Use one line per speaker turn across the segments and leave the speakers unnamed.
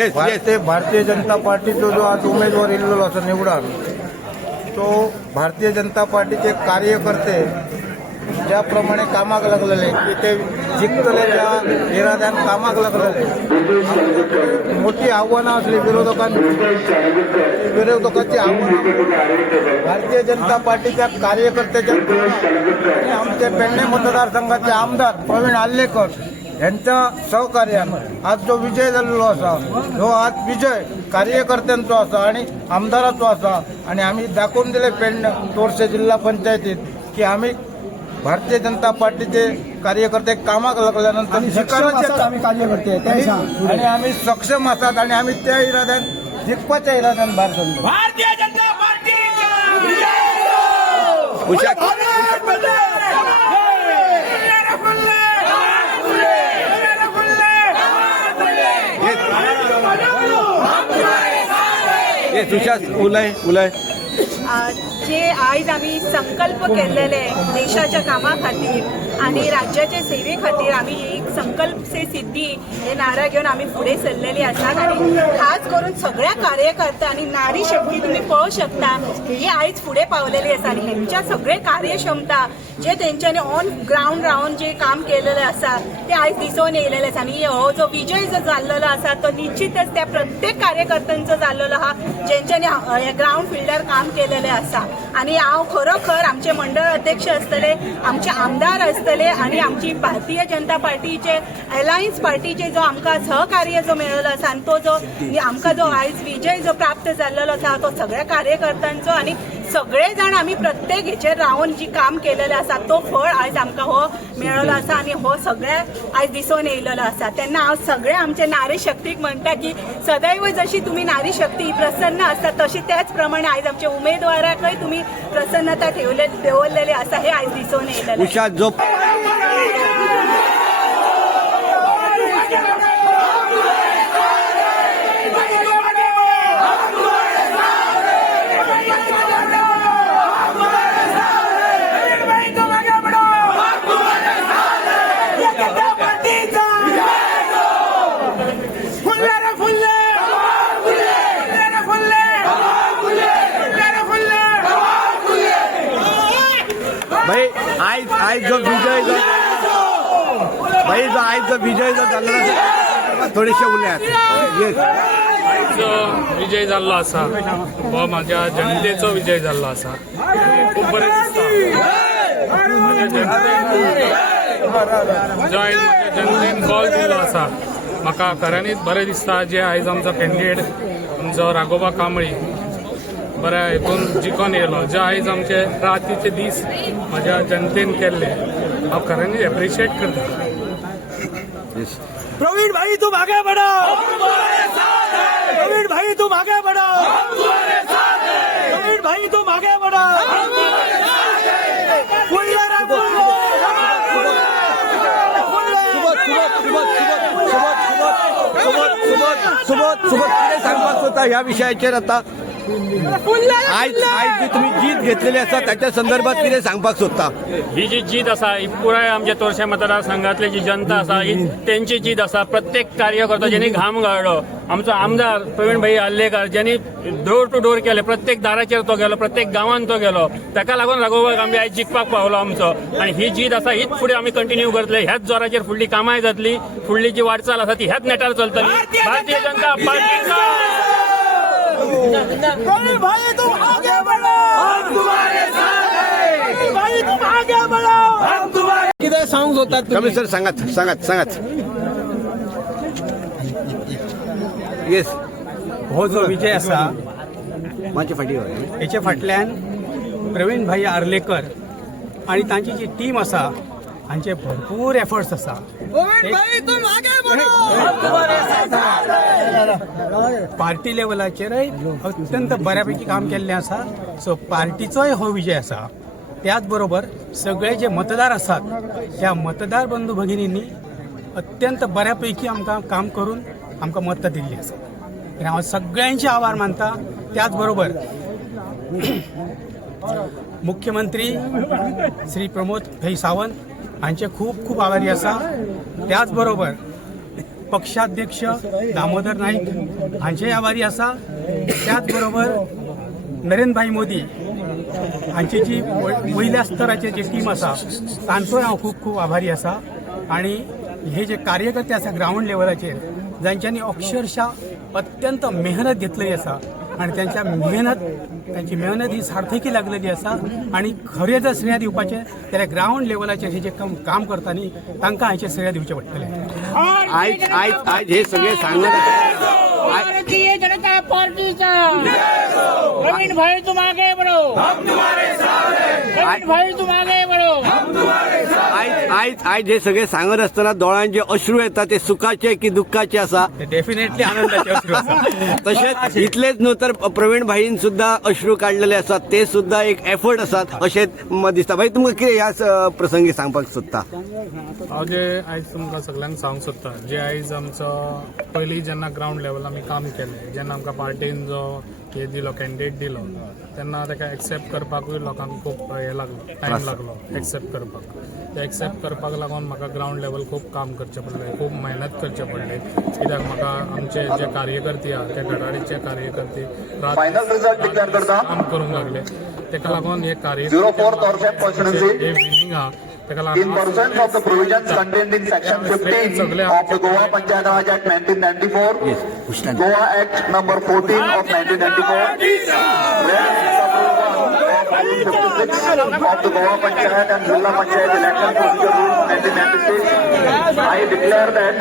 Yes
भारतीय भारतीय जनता पार्टीचा जो आज उमेदवार इल्लो असा निवडान तो भारतीय जनता पार्टीचे कार्यकर्ते ज्याप्रमाणे कामाक लागलेले की ते जिंकतले त्या इराद्यान कामाक लागलेले मोठी आव्हानं असली विरोधकांची विरोधकांची आव्हानं. भारतीय जनता पार्टीच्या कार्यकर्त्याच्या आणि आमचे पेडणे मतदारसंघाचे आमदार प्रवीण आल्लेकर यांच्या सहकार्यानं आज जो विजय झालेलो असा जो आज विजय कार्यकर्त्यांचो असा आणि आमदाराचो असा आणि आम्ही दाखवून दिले पेडणे तोरसे जिल्हा पंचायतीत की आम्ही भारतीय जनता पार्टीचे कार्यकर्ते कामाक लागल्यानंतर
आम्ही कार्यकर्ते
आणि आम्ही सक्षम असतात आणि आम्ही त्या इराद्यान जिंकपाच्या इराद्यान
भारतीय जनता पार्टीचा
उषा येस उलय उलय.
जे आयज आम्ही संकल्प केलेले देशाच्या कामा खातीर आणि राज्याच्या सेवे खातीर आम्ही एक संकल्प से सिद्धी हे नारा घेऊन आम्ही पुढे सरलेली असतात. आणि खास करून सगळ्या कार्यकर्ते आणि नारी शक्ती तुम्ही पळू शकता ही आयज पुढे पावलेली आसा आणि ह्यांच्या सगळे कार्यक्षमता जे तेंच्यांनी ऑन ग्राउंड रावन जे काम केलेलं आसा ते आयज दिसून येयलेले आसा आणि हो जो विजय जो जाल्लेलो आसा तो निश्चितच त्या प्रत्येक कार्यकर्त्यांचो जाल्लेलो आहा जेंच्यांनी ग्राउंड फिल्डार काम केलेले आसा आणि हांव खरोखर आमचे मंडळ अध्यक्ष असतले आमचे आमदार असतले आणि आमची भारतीय जनता पार्टीचे अलायन्स पार्टीचे जो आमकां सहकार्य जो मेळिल्लो आसा आनी तो जो आमकां जो आयज विजय जो प्राप्त जाल्लो आसा तो सगळ्या कार्यकर्त्यांचो आणि सगळे जाण आम्ही प्रत्येक हेचेर रावन जी काम केलेले आसा तो फळ आयज आमकां हो मेळलो आसा आणि हो सगळे आयज दिसून येयलेलो आसा तेन्ना हांव सगळे आमचे नारी शक्तीक म्हणटा की सदैव जशी तुम्ही नारी शक्ती प्रसन्न आसता तशी त्याच प्रमाणे आयज आमच्या उमेदवाराकय तुम्ही प्रसन्नता ठेवले दवरलेली आसा हे आयज दिसून येयलेलें
भाई आज आज जो विजय जो भाई जो आज जो विजय जो जाल्लो असा, थोडेसे उल्यात येस
जो विजय जाल्लो आसा हो म्हाज्या जनतेचो विजय जाल्लो आसा खूब बरें दिसता जॉयन जनतेन म्हाज्या जनतेन कॉल दिल्लो आसा म्हाका खऱ्यांनीच बरें दिसता जे आयज आमचो कॅन्डिडेट आमचो राघोबा कांबळी बऱ्या हितून जिखून येयलो जे आयज आमचे रातीचे दीस. म्हाज्या जनतेन केल्ले हांव खऱ्यांनीच एप्रिशिएट करता
प्रवीण भाई तुम आगे बढ़ो प्रवीण भाई तुम आगे बढ़ो प्रवीण भाई तुम आगे बढ़ो.
सोबत सोबत सोबत सोबत कितें सांगपाक सोदता ह्या विशयाचेर आता आज आज जी तुम्ही जीत घेतलेली आसा त्याच्या संदर्भात कितें सांगपाक सोदता.
ही जी जीत आसा ही पुराय आमच्या तोरशा मतदारसंघातली जी जनता आसा ही त्यांची जीत आसा प्रत्येक कार्यकर्तो ज्यांनी घाम गाळलो आमचो आमदार प्रवीण भाई हल्लेकर ज्यांनी डोर टू डोर केले प्रत्येक दाराचेर तो गेलो प्रत्येक गांवांत तो गेलो ताका लागून राघोबा आमी आयज जिखपाक पावलो आमचो. आणि ही जीत आसा हीच फुडें आमी कंटिन्यू करतले. ह्याच जोराचेर फुडली कामाय जातली फुडली जी वाटचाल आसा ती ह्याच नेटार चलतली. भारतीय जनता पार्टीचा.
प्रवीण भाई तुम आगे बढ़ो। हम तुम्हारे साथ हैं भाई तुम आगे बढ़ो। हम तुम्हारे
कितें सांगूंक सोदतात तुमी?
कमिशनर सांगात सांगात सांगात। येस
हो जो विजय आसा
माझी फाटी हय.
हेचे फाटल्यान प्रवीण भाई आर्लेकर आणि तांची जी टीम आसा हांचे भरपूर एफर्ट्स आसा पार्टी लेवलाचेरय अत्यंत बऱ्यापैकी काम केल्लें आसा सो पार्टीचोय हो विजय आसा त्याच बरोबर सगळे जे मतदार असतात त्या मतदार बंधू भगिनींनी अत्यंत बऱ्यापैकी आमकां काम करून आमकां मतां दिल्ली आसा आनी हांव सगळ्यांचे आभार मानता त्याचबरोबर मुख्यमंत्री श्री प्रमोद भई सावंत हांचे खूब खूब आभारी आसा त्याचबरोबर पक्षाध्यक्ष दामोदर नाईक हांचेय आभारी आसा त्याचबरोबर नरेंद्रभाई मोदी हांची जी महिला वयल्या स्तराची जी टीम आसा तांचोय हांव खूब खूब आभारी आसा आणि हे जे कार्यकर्ते आसा ग्राउंड लेवलाचेर जांच्यांनी अक्षरशः अत्यंत मेहनत घेतलेली आसा आणि त्यांच्या मेहनत त्यांची मेहनत ही सार्थकी लागलेली आसा आणि खरें जर श्रेय दिवपाचें जाल्यार ग्राउंड लेवलाचेर हे जे काम काम करता न्ही तांकां हांचे श्रेय दिवचें पडटलें
आयज आयज आयज हे सगळे
भारतीय जनता पार्टी का प्रवीण भाई तुम आगे बढ़ो प्रवीण भाई तुम आगे बढ़ो
आयज आयज आयज हे सगळे सांगत असताना दोळ्यात जे अश्रू येतात ते सुखाचे की दुःखाचे आसा
ते डेफिनेटली आनंदाचे
तशेंच इतलेच न्हू तर प्रवीण भाईन सुद्धा अश्रू काढलेले असतात ते सुद्धा एक एफर्ट असतात अशें म्हाका दिसता भाई तुमकां कितें ह्या स- प्रसंगी सांगपाक सोदता?
हांव जे आयज तुमकां सगळ्यांक सांगूंक सोदता. जे आयज आमचो पयलीं जेन्ना ग्रावंड लेवल आमी काम केलें जेन्ना आमकां पार्टीन जो हे दिलो कॅन्डिडेट दिलो तेन्ना ताका एक्सेप्ट करपाकूय लोकांक खूब हे लागलो टायम लागलो एक्सेप्ट करपाक. ते एक्सेप्ट करपाक लागून म्हाका ग्रावंड लेवल खूब काम करचें पडलें खूब मेहनत करचें पडली कित्याक म्हाका आमचे जे कार्यकर्ते आहा ते घडाडीचे कार्यकर्ते काम करूंक लागले तेका लागून हे कार्य. हे विनींग आहा तेका लागून
of the provisions contained in section 15 of the Goa Panchayat Raj Act 1994, Goa Act number 14 of the Goa Panchayat and Jilla Panchayat Election Procedure Rules 1996, I declare that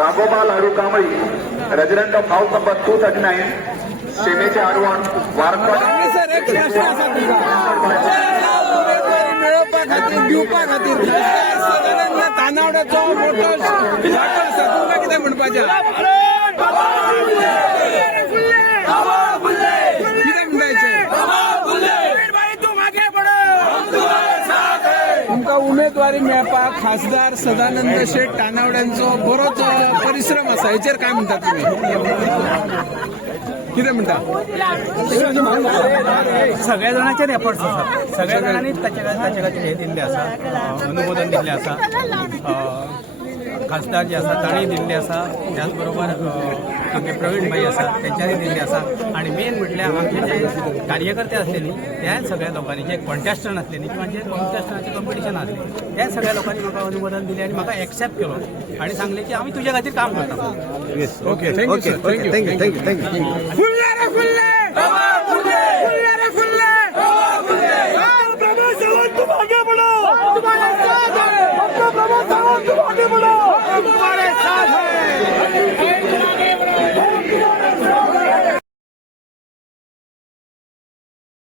Raghoba Laru Kamali, resident of house number 239, Semeche Arwan,
sir एक प्रश्न असा तुझा दिवपा खातीर सदानंद तानावड्याचो मोठो वाटो आसा कितें म्हणपाचें कितें म्हणटायचें तुमकां उमेदवारी मेळपाक खासदार सदानंद शेठ तानावड्यांचो बरोच परिश्रम आसा हेचेर काय म्हणटा तुमी कितें म्हणटा
सगळ्या जाणांचेर एफर्ट्स आसा सगळ्या जाणांनी ताचे खातीर हे दिल्लें आसा अनुमोदन दिल्लें आसा खासदार जे आसा ताणीय दिल्ले आसा त्याच बरोबर आमचे प्रवीण भाई आसा तेंच्यांनी दिल्ले आसा आनी मेन म्हटल्यार आमचे जे कार्यकर्ते आसले न्ही त्या सगळ्या लोकांनी जे कॉन्टेस्टंट आसले न्ही किंवा जे कॉन्टेस्टंटाचे कॉम्पिटिशन आसले त्या सगळ्या लोकांनी म्हाका अनुमोदन दिलें आनी म्हाका एक्सेप्ट केलो. आनी सांगलें की आमी तुज्या खातीर काम करता.
Okay okay thank you thank you thank you